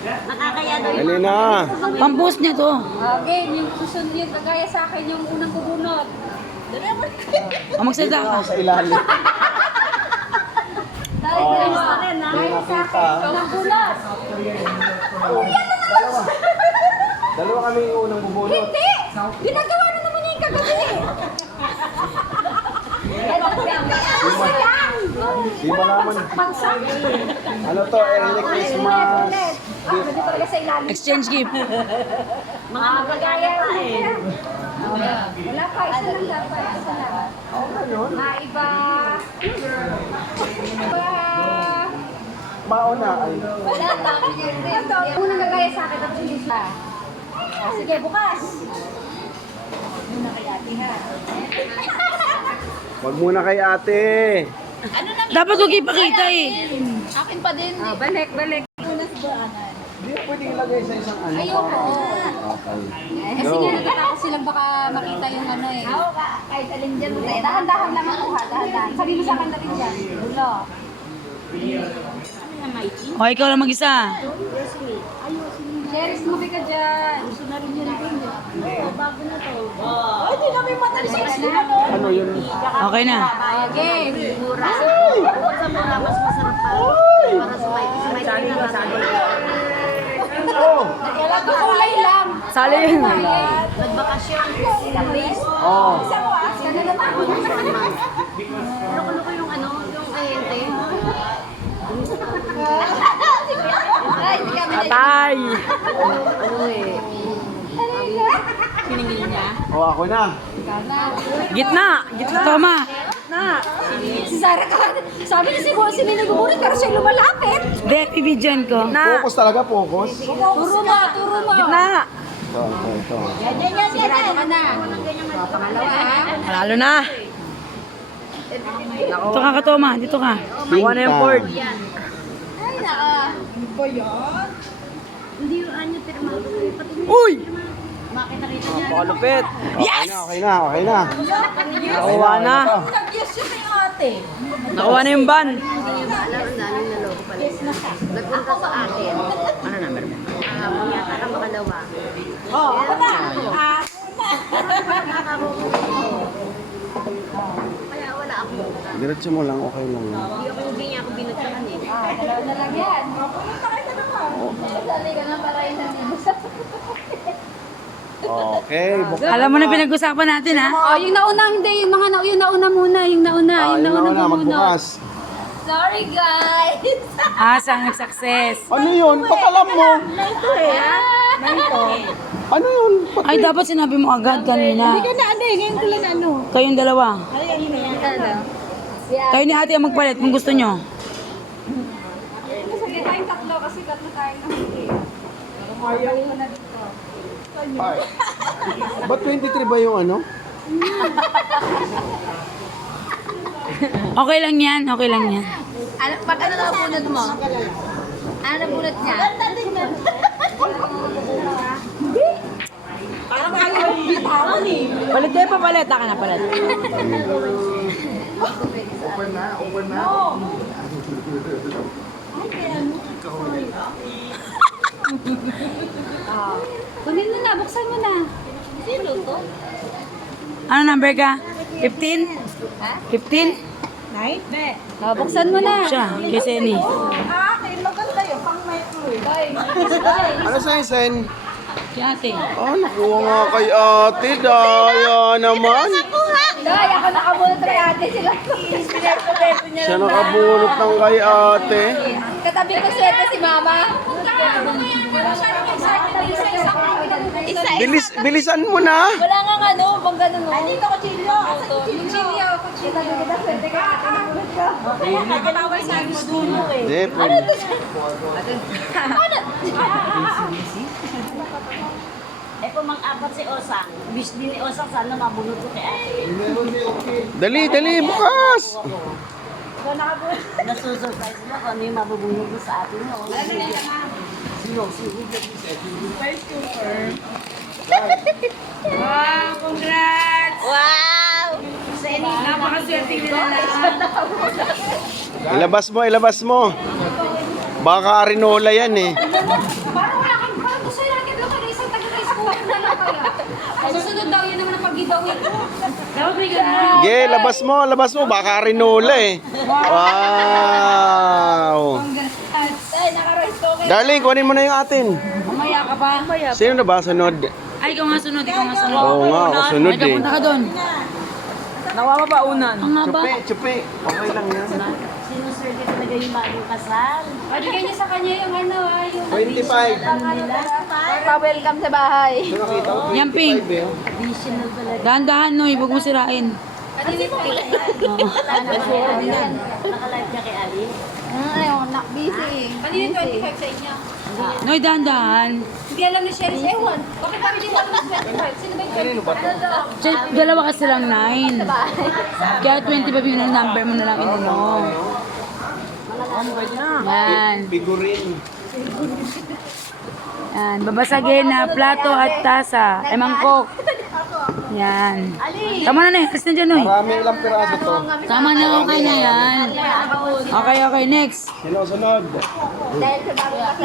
Nakakaya daw Dali na. Pampost niya to. Okay, yung susunod yun, kagaya sa akin yung unang bubunot. O magsalita ka. Sa ilalim. Dahil Oh. gusto rin, ha? May nakita. Unang bunot. Dalawa kami yung unang bubunot. Hindi! Ginagawa na naman niya yung kagabi eh. Di ba naman? Ano to? Early Christmas. Pwede talaga sa ilalim. Exchange gift. mga magagaya pa eh. Wala pa, isa lang dapat. Isa lang. Maiba. Mauna ay. Wala pa. Unang gagaya sa akin at hindi siya. Sige, bukas. Muna kay ate ha. Wag muna kay ate. Dapat huwag ipakita eh. Akin pa din. Balik, balik. Unas daanan. Hindi na pwede ilagay sa isang ano. Ayoko. Okay. Kasi nga natatakot silang baka makita yung ano eh. Oo ka, kahit alin dyan. Dahan-dahan lang ako ha, dahan-dahan. Sabi mo sa akin na rin dyan. Ulo. O, ikaw lang mag-isa. Cheris mo ka dyan. Gusto na rin yun rin. Bago na to. Ay, di na may matalis na. Ano yun? Okay na. Okay. Mura. Sa mura, mas masarap pa. Para sa may Oh! Wala ko kulay lang. Sali yun. nagbakasyon. Lapis. Oh! Sana naman. Loko-loko yung ano, yung ahente. Ay, hindi kami na. Patay. Ano eh. Siningil niya. Oh, ako na. Gitna. Gitna, Toma. Si Sarah ka. Sabi niya si Bossy may nagbuburit pero siya lumalapit. Hindi, pibidyan ko. Focus talaga, focus. Turo mo, turo mo. Gitna. Ito. Yan. Sigurado ka na. Pangalawa ha. Lalo na. Dito ka ka, Toma. Dito ka. Kuha na yung cord. Ay, naka. Hindi yung ano, pero pati Uy! makita-kita niya. Pakalupit. Yes! Okay na. Nakuha na. Nag-yes yun kay ate. Nakuha na yung ban. Hindi niya ba alam, ang daming naloko pala. Nagpunta sa akin. Ano number mo? Yata ka makalawa. Oh, ako na. Kaya wala ako. Diretso mo lang, okay lang. Hindi niya ako binagsakan eh. Dalawa na lang yan. Pumunta kayo sa naman. Sali ka na para yung nandito sa... Okay, bukas. Alam mo na pinag-usapan natin, ha? Oh, yung nauna, hindi. Yung mga yung nauna muna. Yung nauna. Yung nauna bumunot. magbukas. Sorry, guys. Asang nag-success. Ano yun? Pakalam mo. Ano yun? Ay, dapat sinabi mo agad kanina. Hindi ka na ano eh. Ngayon ko lang ano. Kayong dalawa. Yeah. Kayo ni ate ang magpalit kung gusto nyo. Sige, tayong tatlo kasi tatlo tayo na hindi. Ayaw ko na dito. Ay. Ba't 23 ba yung ano? Okay lang yan, okay lang yan. Ano, pag ano na bunot mo? Ano na bunot niya? Parang ayaw bitawan eh. Palit kayo pa palit. Taka na palit. Open na. Kunin mo na, buksan mo na. Sino to? Ano number ka? 15? Ha? 15? Night? Oh, buksan mo na. Siya, kay Senny. Maganda yun, pang microwave. Ano sa Sen? Si ate. Oh, nakuha nga kay ate. Daya naman. Day, ako nakabunot kay ate sila. Siya nakabunot ng kay ate. Katabi ko swerte si mama. Bilisan mo na. Wala nga ano, bang ganun mo. Ay, dito ko chilyo. Asa yung chilyo? Katabi kita swerte ka. Nakatawal sa gusto mo eh. Hindi, pwede. Eh kung mang-apat si Osang, wish din ni Osang sana mabunod ko kay ate. Dali, bukas. Nasusurprise mo kung ano yung mabubunod mo sa atin mo. Wow, congrats! Wow! Napakaswerte nila na. Ilabas mo. Baka arinola yan eh. Parang wala kang, parang gusto nyo natin doon kayo isang taga-rice cooker na lang kaya. Ay, susunod daw, yun naman ang pag-giveaway ko. Dapat may ganun. Ge, labas mo. Baka rinola eh. Wow! Ay, naka-rice cooker. Darling, kunin mo na yung atin. Mamaya ka pa. Sino na ba sunod? Ay, ikaw nga sunod. Oo nga, ako sunod Ay, eh. punta ka doon. Nawawabaunan. Ang nga ba? Chupi. Okay lang yan. Sinuswerte talaga yung bagong kasal. Bigyan niyo sa kanya yung ano, yung 25. pa-welcome sa bahay. Ito nakita ko, Yan, Ping. 25 eh. Additional talaga. Dahan-dahan, no. Huwag mo sirain. Kanina po. Naka-live ka kay Ali. Ayun, busy. Kanina 25 sa inyo. Noy, dahan-dahan. Hindi alam ni Sherry. Ewan. Bakit kami din alam ng 25? Sino ba yung 25? Dalawa kasi lang 9. Kaya 25 yung number mo na lang mo. Yan. Figurin. Yan. Babasagin na plato at tasa. Ay, mangkok. Yan. Tama na na. Alis na dyan, Noy. Marami ilang piraso to. Tama na, okay na yan. Okay, next. Sino sunod?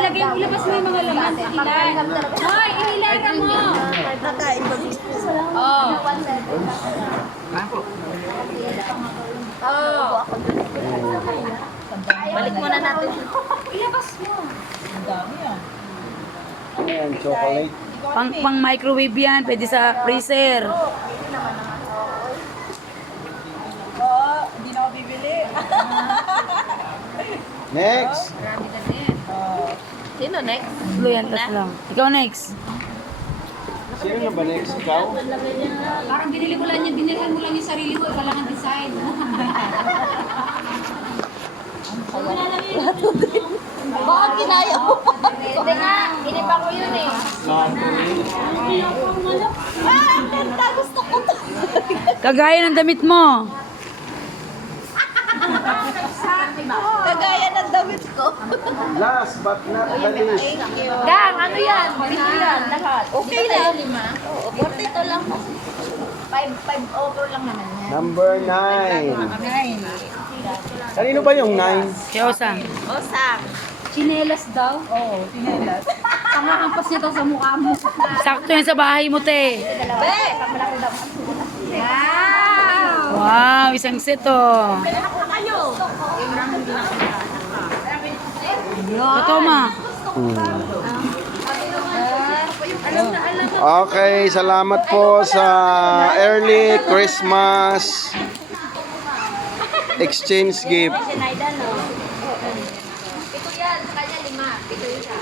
Ilabas mo yung mga laman sa ilan. Hoy, inilaran mo. Oh. Oh. Balik muna natin. Ilabas mo. Ano yan? Chocolate? Pang microwave yan. Pwede sa freezer. Hindi na ako bibili. Next. Sino next? Blue yan, tas lang. Ikaw next. Sino na ba next? Ikaw? Parang binili mo lang yung dinilhan mo lang yung sarili mo. Iba lang ang design. Bakit kinaya mo pa? Hindi nga, iniba ko yun eh. Ganda, gusto ko to. Kagaya ng damit mo. Kagaya ng damit ko. Last but not the least. Gang, ano yan? Bito yan, lahat. Okay na. Oo, 42 lang. 5 over lang naman yan. Number 9. Kanino ba yung 9? Kaya Osang. Osang. Chinelas daw? Oo, chinelas. Pangakampas niya daw sa mukha mo. Sakto yan sa bahay mo, te. Be! Wow! Wow, isang set, oh. Totoo, ma. Okay, salamat po sa early Christmas exchange gift. Sinayda, no? Ito yan, sa kanya 5. Ito yun siya.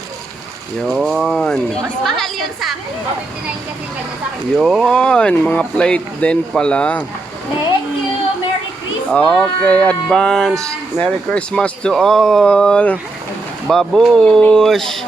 Yun. Mas mahal yun sa akin. 59 kasi kanya sa akin. Yun, mga plate din pala. Thank you! Merry Christmas! Okay, advance. Merry Christmas to all. Babush!